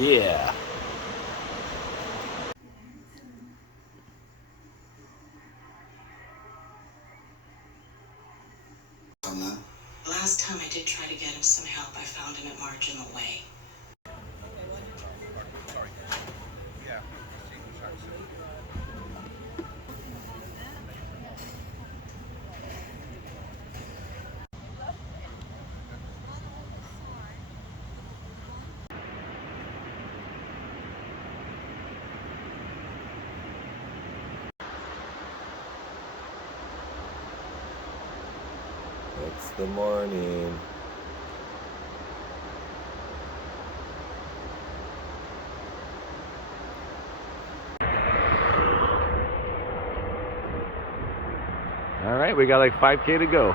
Yeah. Last time I did try to get him some help, I found him at Marginal Way. It's the morning. All right, we got like 5K to go.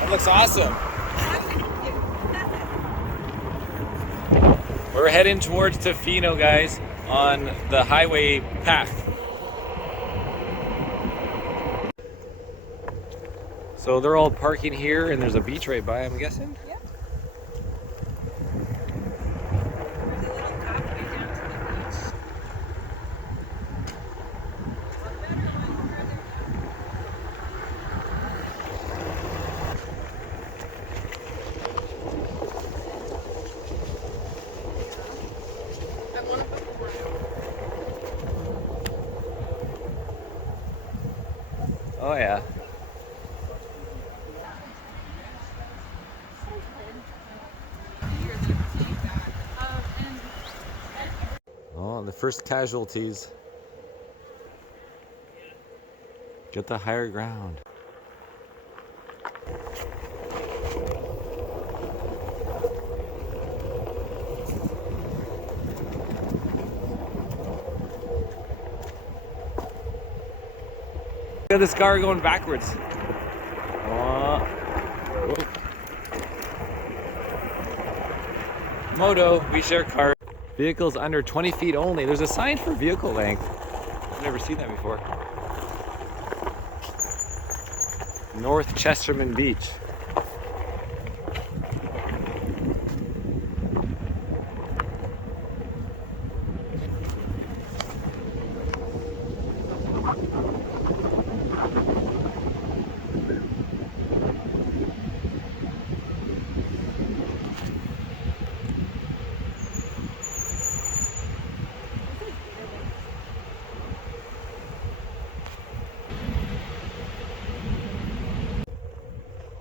That looks awesome. We're heading towards Tofino, guys, on the highway path. So they're all parking here, and there's a beach right by, I'm guessing? Yeah. Oh yeah. Oh, the first casualties. Get the higher ground. Look at this car going backwards. Moto, we share cars. Vehicles under 20 feet only. There's a sign for vehicle length. I've never seen that before. North Chesterman Beach.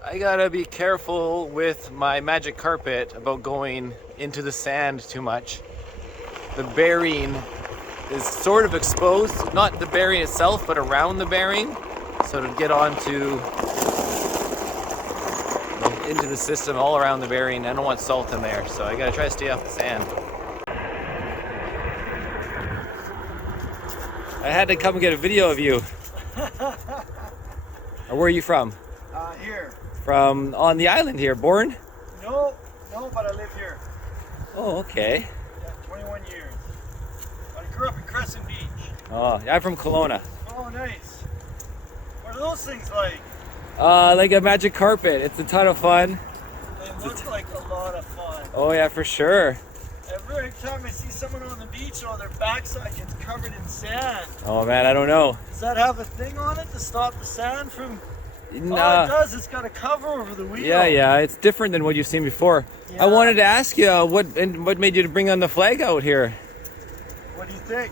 I gotta be careful with my magic carpet about going into the sand too much. The bearing is sort of exposed, not the bearing itself, but around the bearing. So to get onto into the system all around the bearing, I don't want salt in there, so I gotta try to stay off the sand. I had to come and get a video of you. Where are you from? Here. From on the island here, born? No, but I live here. Oh, okay. Yeah, 21 years. I grew up in Crescent Beach. Oh, I'm from Kelowna. Oh, nice. What are those things like? Like a magic carpet. It's a ton of fun. They look like a lot of fun. Oh yeah, for sure. Every time I see someone on the beach, their backside gets covered in sand. Oh man, I don't know. Does that have a thing on it to stop the sand from... Nah. Oh, it does. It's got a cover over the wheel. Yeah, it's different than what you've seen before. Yeah. I wanted to ask you, what made you to bring on the flag out here? What do you think?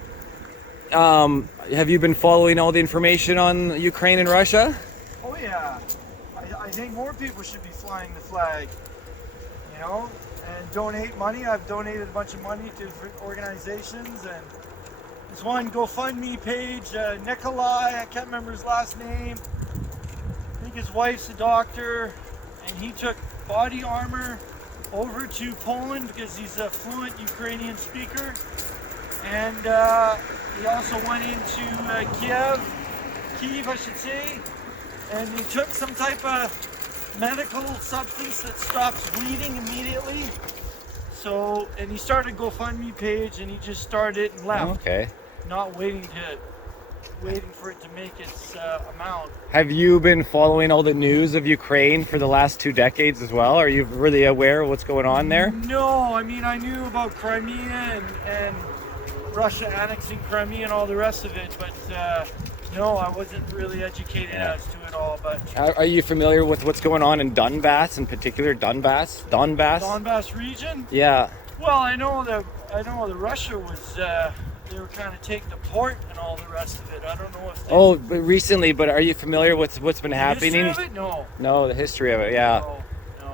Have you been following all the information on Ukraine and Russia? Oh yeah. I think more people should be flying the flag, you know, and donate money. I've donated a bunch of money to different organizations, and this one GoFundMe page, Nikolai, I can't remember his last name. I think his wife's a doctor, and he took body armor over to Poland because he's a fluent Ukrainian speaker. And he also went into Kyiv, I should say, and he took some type of medical substance that stops bleeding immediately. So, and he started a GoFundMe page, and he just started and left. Okay. Not waiting for it to make its amount. Have you been following all the news of Ukraine for the last 2 decades as well? Are you really aware of what's going on there? No, I mean, I knew about Crimea and Russia annexing Crimea and all the rest of it, but no, I wasn't really educated as to it all. But are you familiar with what's going on in Donbass, in particular? Donbass region? Yeah. Well, I know that Russia was they were trying to take the port and all the rest of it. I don't know if they... but recently, but are you familiar with what's been happening? The history of it? No. No, the history of it, yeah. No.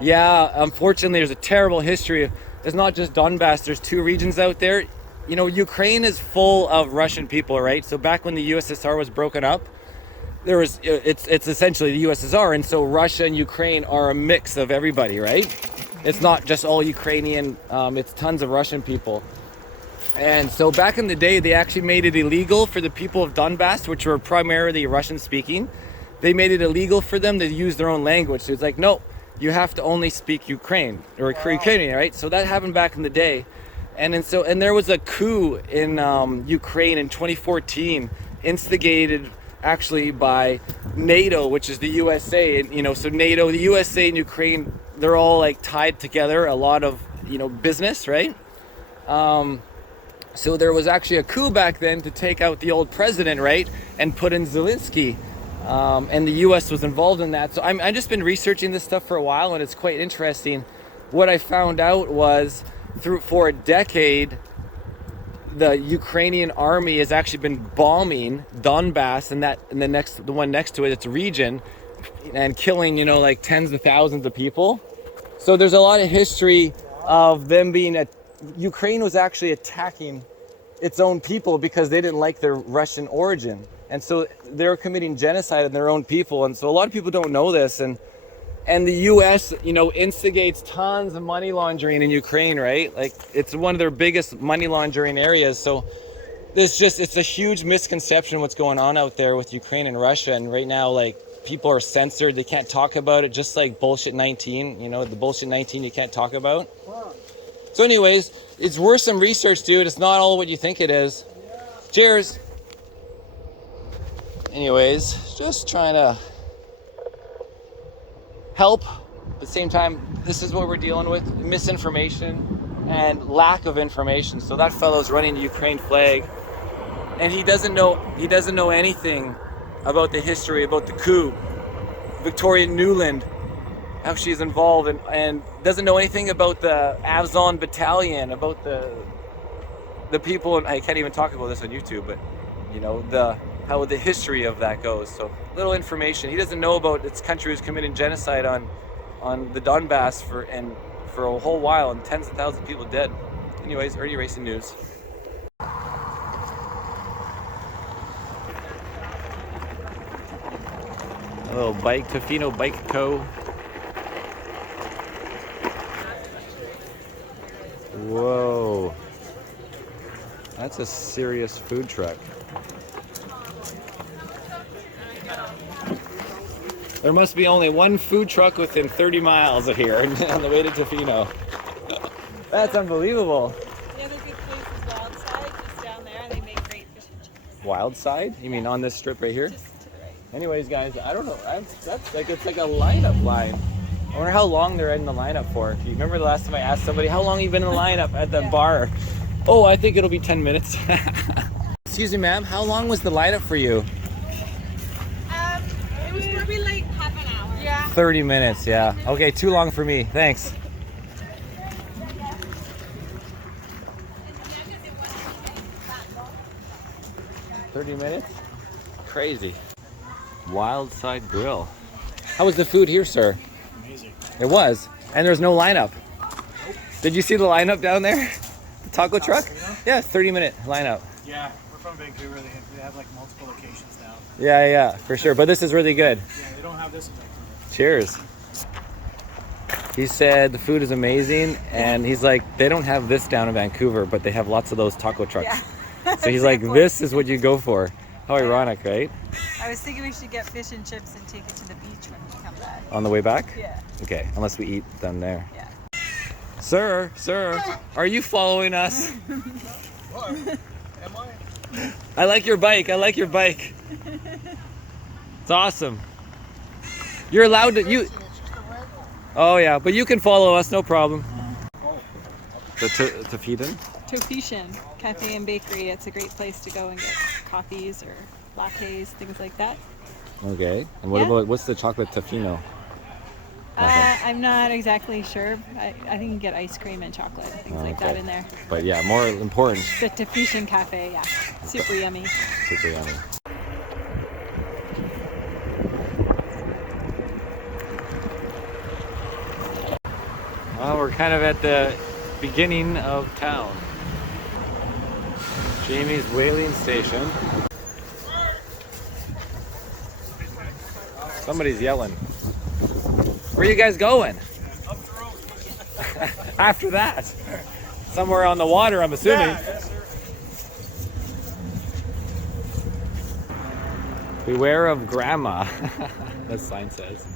Yeah, unfortunately, there's a terrible history. It's not just Donbass. There's 2 regions out there. You know, Ukraine is full of Russian people, right? So back when the USSR was broken up, it's essentially the USSR, and so Russia and Ukraine are a mix of everybody, right? It's not just all Ukrainian. It's tons of Russian people. And so back in the day, they actually made it illegal for the people of Donbass, which were primarily Russian speaking. They made it illegal for them to use their own language. So it's like, no, you have to only speak Ukrainian, right? So that happened back in the day. And there was a coup in Ukraine in 2014, instigated actually by NATO, which is the USA. And, you know, so NATO, the USA and Ukraine, they're all like tied together, a lot of, you know, business, right? So there was actually a coup back then to take out the old president, right, and put in Zelensky, and the U.S. was involved in that. So I've just been researching this stuff for a while, and it's quite interesting. What I found out was for a decade, the Ukrainian army has actually been bombing Donbass and the one next to it, its region, and killing, you know, like tens of thousands of people. So there's a lot of history of them being Ukraine was actually attacking its own people because they didn't like their Russian origin. And so they're committing genocide on their own people. And so a lot of people don't know this. And the US, you know, instigates tons of money laundering in Ukraine, right? Like it's one of their biggest money laundering areas. So it's a huge misconception what's going on out there with Ukraine and Russia. And right now, like, people are censored. They can't talk about it, just like bullshit 19, you know, the bullshit 19 you can't talk about. So anyways, it's worth some research, dude. It's not all what you think it is. Cheers. Anyways, just trying to help. At the same time, this is what we're dealing with: misinformation and lack of information. So that fellow's running the Ukraine flag, and he doesn't know anything about the history, about the coup. Victoria Nuland, how she's involved, and doesn't know anything about the Avzon battalion, about the people. And I can't even talk about this on YouTube, but you know, how the history of that goes. So little information. He doesn't know about its country was committing genocide on the Donbass for a whole while, and tens of thousands of people dead. Anyways, Irnieracing News. A little bike, Tofino Bike Co. Whoa, that's a serious food truck. There must be only one food truck within 30 miles of here on the way to Tofino. That's unbelievable. The other good place is Wild Side, just down there. They make great fish and chips. Wild Side? You mean on this strip right here? Just to the right. Anyways, guys, I don't know. That's like, it's like a lineup line. I wonder how long they're in the lineup for. Do you remember the last time I asked somebody, how long have you been in the lineup at the bar? Oh, I think it'll be 10 minutes. Excuse me, ma'am. How long was the lineup for you? It was probably like half an hour. Yeah. 30 minutes, yeah. Okay, too long for me. Thanks. $30 minutes? Crazy. Wild Side Grill. How was the food here, sir? Amazing. It was. And there's no lineup. Did you see the lineup down there? The taco truck? Yeah, 30-minute lineup. Yeah, we're from Vancouver. They have like multiple locations now. Yeah, for sure. But this is really good. Yeah, they don't have this in Vancouver. Cheers. He said the food is amazing, and he's like, they don't have this down in Vancouver, but they have lots of those taco trucks. Yeah. So he's like, this is what you go for. How ironic, right? I was thinking we should get fish and chips and take it to the beach when we come back. On the way back? Yeah. Okay, unless we eat down there. Yeah. Sir, are you following us? Am I? I like your bike. It's awesome. You're allowed to, oh yeah, but you can follow us, no problem. The Tofino? Tofino Cafe and Bakery. It's a great place to go and get coffees or lattes, things like that. Okay, and what about, what's the chocolate Tofino? I'm not exactly sure. I think you can get ice cream and chocolate and things like that in there. But yeah, more important. The Tofino Cafe, yeah. Super yummy. Super yummy. Well, we're kind of at the beginning of town. Jamie's whaling station. Somebody's yelling. Where are you guys going? Up the road. After that? Somewhere on the water, I'm assuming. Yeah, yes, sir. Beware of grandma, that sign says.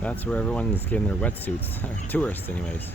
That's where everyone's getting their wetsuits, tourists anyways.